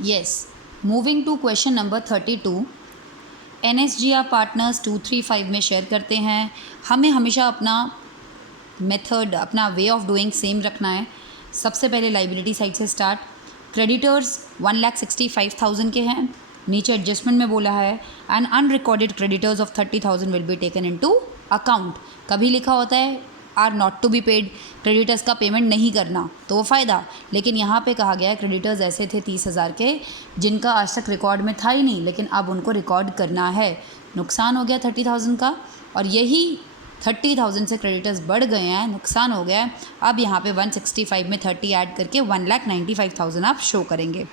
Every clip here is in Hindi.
Yes. Moving to question number 32. NSGR partners 235 में शेयर करते हैं. हमें हमेशा अपना मेथड, अपना वे ऑफ डूइंग सेम रखना है. सबसे पहले लाइबिलिटी साइड से स्टार्ट. क्रेडिटर्स 1,65,000 के हैं. नीचे एडजस्टमेंट में बोला है and unrecorded creditors of 30,000 will be taken into account. कभी लिखा होता है are not to be paid, creditors का पेमेंट नहीं करना, तो वो फ़ायदा. लेकिन यहाँ पे कहा गया है क्रेडिटर्स ऐसे थे 30,000 के जिनका आज तक रिकॉर्ड में था ही नहीं, लेकिन अब उनको रिकॉर्ड करना है. नुकसान हो गया 30,000 का, और यही 30,000 से क्रेडिटर्स बढ़ गए हैं, नुकसान हो गया है. अब यहाँ पे 165 में 30 ऐड करके 1,95,000 आप शो करेंगे.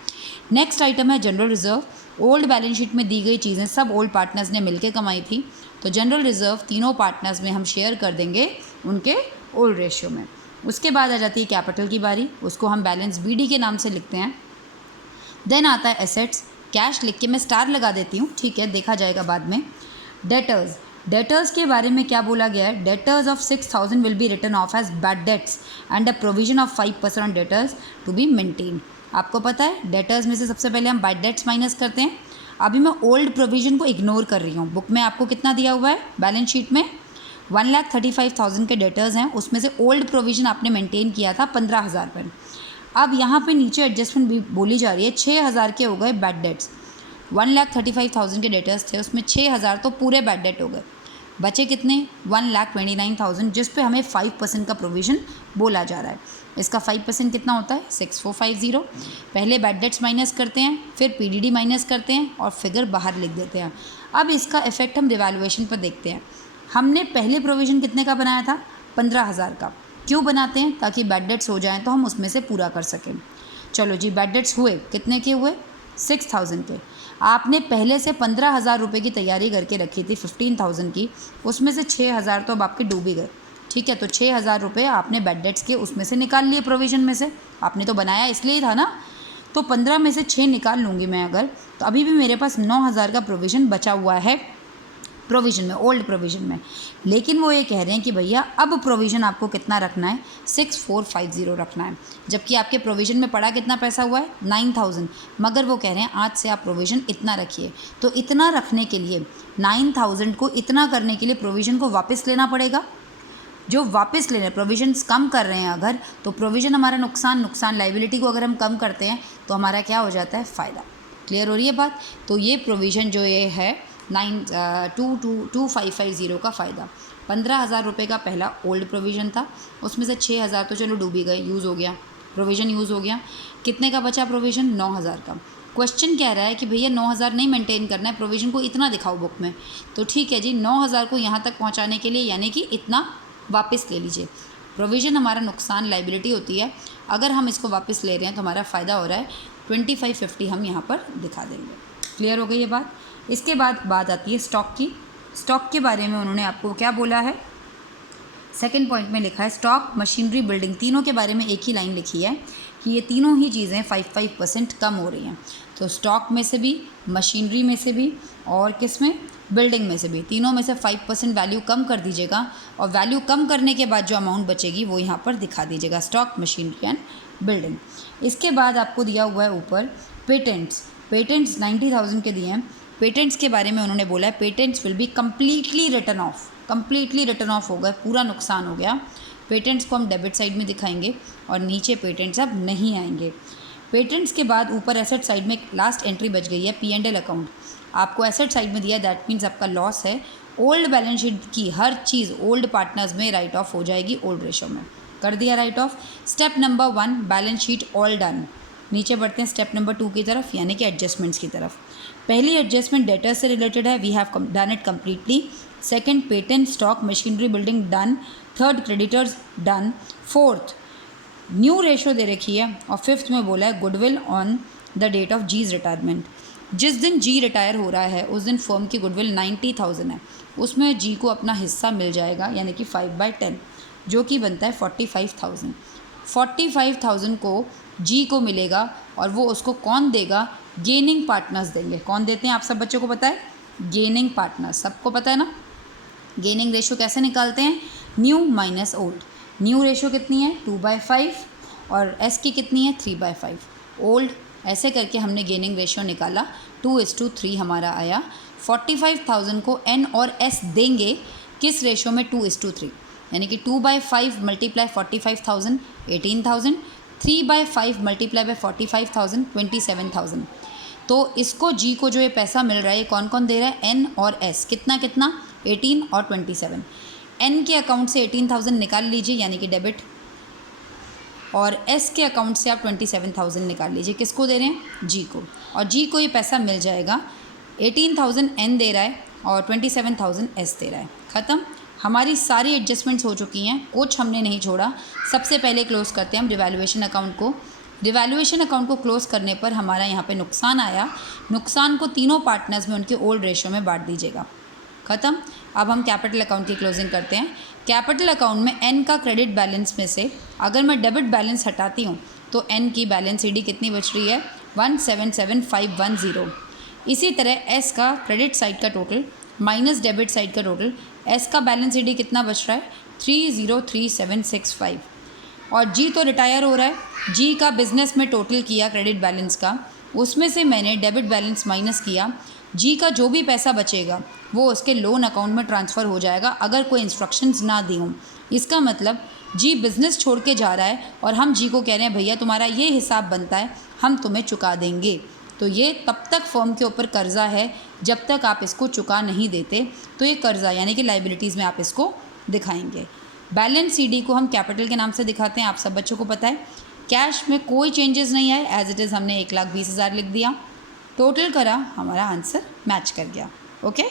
नेक्स्ट आइटम है general reserve. Old balance sheet में दी गई चीज़ें सब ओल्ड पार्टनर्स ने मिलकर कमाई थी, तो जनरल रिजर्व तीनों पार्टनर्स में हम शेयर कर देंगे उनके ओल्ड रेशियो में. उसके बाद आ जाती है कैपिटल की बारी. उसको हम बैलेंस BD के नाम से लिखते हैं. देन आता है एसेट्स. कैश लिख के मैं स्टार लगा देती हूँ, ठीक है, देखा जाएगा बाद में. डेटर्स के बारे में क्या बोला गया है? Debtors of 6,000 will be written off as bad debts and a provision of 5% on debtors to be maintain. आपको पता है डेटर्स में से सबसे पहले हम बैड डेट्स माइनस करते हैं. अभी मैं ओल्ड प्रोविजन को इग्नोर कर रही हूँ. बुक में आपको कितना दिया हुआ है बैलेंस शीट में? 1,35,000 के डेटर्स हैं, उसमें से ओल्ड प्रोविजन आपने मेंटेन किया था 15,000 पर. अब यहाँ पे नीचे एडजस्टमेंट भी बोली जा रही है. 6,000 के हो गए बैड डेट्स. 1,35,000 के डेटर्स थे, उसमें 6,000 तो पूरे बैड डेट हो गए. बचे कितने? 1,29,000, जिस पे हमें 5% का प्रोविज़न बोला जा रहा है. इसका 5% कितना होता है? 6,450. पहले बैड डेट्स माइनस करते हैं, फिर PDD माइनस करते हैं और फिगर बाहर लिख देते हैं. अब इसका इफेक्ट हम रिवैल्यूएशन पर देखते हैं. हमने पहले प्रोविज़न कितने का बनाया था? 15,000 का. क्यों बनाते हैं? ताकि बैड डेट्स हो जाएँ तो हम उसमें से पूरा कर सकें. चलो जी, बैड डेट्स हुए, कितने के हुए? 6,000 के. आपने पहले से 15,000 रुपये की तैयारी करके रखी थी 15,000 की, उसमें से 6,000 तो अब आपके डूब ही गए, ठीक है. तो 6,000 रुपये आपने बैड डेट्स के उसमें से निकाल लिए, प्रोविज़न में से. आपने तो बनाया इसलिए ही था ना. तो 15 में से 6 निकाल लूँगी मैं अगर, तो अभी भी मेरे पास 9,000 का प्रोविज़न बचा हुआ है प्रोविज़न में, ओल्ड प्रोविज़न में. लेकिन वो ये कह रहे हैं कि भैया अब प्रोविज़न आपको कितना रखना है? 6,450 रखना है. जबकि आपके प्रोविज़न में पड़ा कितना पैसा हुआ है? 9,000. मगर वो कह रहे हैं आज से आप प्रोविज़न इतना रखिए. तो इतना रखने के लिए 9,000 को इतना करने के लिए प्रोविज़न को वापस लेना पड़ेगा. जो वापस लेना, प्रोविजंस कम कर रहे हैं अगर, तो प्रोविज़न हमारा नुकसान लाइबिलिटी को अगर हम कम करते हैं तो हमारा क्या हो जाता है? फ़ायदा. क्लियर हो रही है बात? तो ये प्रोविज़न जो ये है 2,550 का फ़ायदा. 15,000 रुपये का पहला ओल्ड प्रोविज़न था, उसमें से 6,000 तो चलो डूबी गए, यूज़ हो गया, प्रोविज़न यूज़ हो गया. कितने का बचा प्रोविज़न? 9,000 का. क्वेश्चन कह रहा है कि भैया 9,000 नहीं मेंटेन करना है, प्रोविज़न को इतना दिखाओ बुक में. तो ठीक है जी, 9,000 को यहाँ तक पहुँचाने के लिए यानी कि इतना वापस ले लीजिए. प्रोविज़न हमारा नुकसान लाइबिलिटी होती है, अगर हम इसको वापस ले रहे हैं तो हमारा फ़ायदा हो रहा है. 2,550 हम यहाँ पर दिखा देंगे. क्लियर हो गई ये बात? इसके बाद बात आती है स्टॉक की. स्टॉक के बारे में उन्होंने आपको क्या बोला है? सेकंड पॉइंट में लिखा है स्टॉक, मशीनरी, बिल्डिंग, तीनों के बारे में एक ही लाइन लिखी है कि ये तीनों ही चीज़ें 5% कम हो रही हैं. तो स्टॉक में से भी, मशीनरी में से भी और किस में? बिल्डिंग में से भी. तीनों में से 5% वैल्यू कम कर दीजिएगा और वैल्यू कम करने के बाद जो अमाउंट बचेगी वो यहाँ पर दिखा दीजिएगा, स्टॉक, मशीनरी एंड बिल्डिंग. इसके बाद आपको दिया हुआ है ऊपर पेटेंट्स. 90,000 के दिए हैं. पेटेंट्स के बारे में उन्होंने बोला है patents will be completely return of. Completely return of हो गए, पूरा नुकसान हो गया. पेटेंट्स को हम डेबिट साइड में दिखाएंगे और नीचे पेटेंट्स अब नहीं आएंगे. पेटेंट्स के बाद ऊपर एसेट साइड में लास्ट एंट्री बच गई है P&L अकाउंट. आपको एसेट साइड में दिया, दैट मीन्स आपका लॉस है. ओल्ड बैलेंस शीट की हर चीज़ ओल्ड पार्टनर्स में राइट ऑफ हो जाएगी, ओल्ड रेशो में कर दिया right of. Step number 1 balance sheet all done. नीचे बढ़ते हैं स्टेप नंबर 2 की तरफ, यानी कि एडजस्टमेंट्स की तरफ. पहली एडजस्टमेंट डेटर से रिलेटेड है, we have done it completely. Second patent, stock, machinery, building done. Third creditors done. Fourth new ratio दे रखी है और फिफ्थ में बोला है goodwill on the date of G's retirement. जिस दिन जी रिटायर हो रहा है उस दिन फर्म की गुडविल 90,000 है, उसमें जी को अपना हिस्सा मिल जाएगा यानी कि 5/10 जो कि बनता है 45,000. 45,000 को जी को मिलेगा और वो उसको कौन देगा? गेनिंग पार्टनर्स देंगे. कौन देते हैं? आप सब बच्चों को पता है, गेनिंग पार्टनर्स. सबको पता है ना. गेनिंग रेशो कैसे निकालते हैं? New minus old. New ratio कितनी है? 2/5 और एस की कितनी है? 3/5. ओल्ड ऐसे करके हमने गेनिंग रेशियो निकाला, 2:3 हमारा आया। 45,000 को एन और एस देंगे किस रेशियो में, 2:3, यानी कि 2/5 मल्टीप्लाई 45,000 18,000, 3/5 मल्टीप्लाई बाय 45,000 27,000। तो इसको जी को जो ये पैसा मिल रहा है, ये कौन कौन दे रहा है, एन और एस, कितना कितना, 18 और 27। एन के अकाउंट से 18,000 निकाल लीजिए यानी कि डेबिट, और एस के अकाउंट से आप 27,000 निकाल लीजिए। किसको दे रहे हैं, जी को, और जी को ये पैसा मिल जाएगा। 18,000 एन दे रहा है और 27,000 एस दे रहा है। ख़त्म, हमारी सारी एडजस्टमेंट्स हो चुकी हैं, कुछ हमने नहीं छोड़ा। सबसे पहले क्लोज़ करते हैं हम रिवैल्यूएशन अकाउंट को। रिवैल्यूएशन अकाउंट को क्लोज़ करने पर हमारा यहाँ पे नुकसान आया। नुकसान को तीनों पार्टनर्स में उनके ओल्ड रेशियो में बांट दीजिएगा। ख़त्म, अब हम कैपिटल अकाउंट की क्लोजिंग करते हैं। कैपिटल अकाउंट में एन का क्रेडिट बैलेंस में से अगर मैं डेबिट बैलेंस हटाती हूँ तो एन की बैलेंस ईडी कितनी बच रही है, 177,510। इसी तरह एस का क्रेडिट साइड का टोटल माइनस डेबिट साइड का टोटल, एस का बैलेंस ईडी कितना बच रहा है, 303765। और जी तो रिटायर हो रहा है, जी का बिजनेस में टोटल किया क्रेडिट बैलेंस का, उसमें से मैंने डेबिट बैलेंस माइनस किया। जी का जो भी पैसा बचेगा वो उसके लोन अकाउंट में ट्रांसफ़र हो जाएगा अगर कोई इंस्ट्रक्शंस ना दी हों। इसका मतलब जी बिज़नेस छोड़ के जा रहा है और हम जी को कह रहे हैं भैया तुम्हारा ये हिसाब बनता है, हम तुम्हें चुका देंगे। तो ये तब तक फर्म के ऊपर कर्ज़ा है जब तक आप इसको चुका नहीं देते, तो ये कर्ज़ा यानी कि लाइबिलिटीज़ में आप इसको दिखाएंगे। बैलेंस सीडी को हम कैपिटल के नाम से दिखाते हैं, आप सब बच्चों को पता है। कैश में कोई चेंजेस नहीं आए, एज इट इज़ हमने 1,20,000 लिख दिया। टोटल करा, हमारा आंसर मैच कर गया। ओके।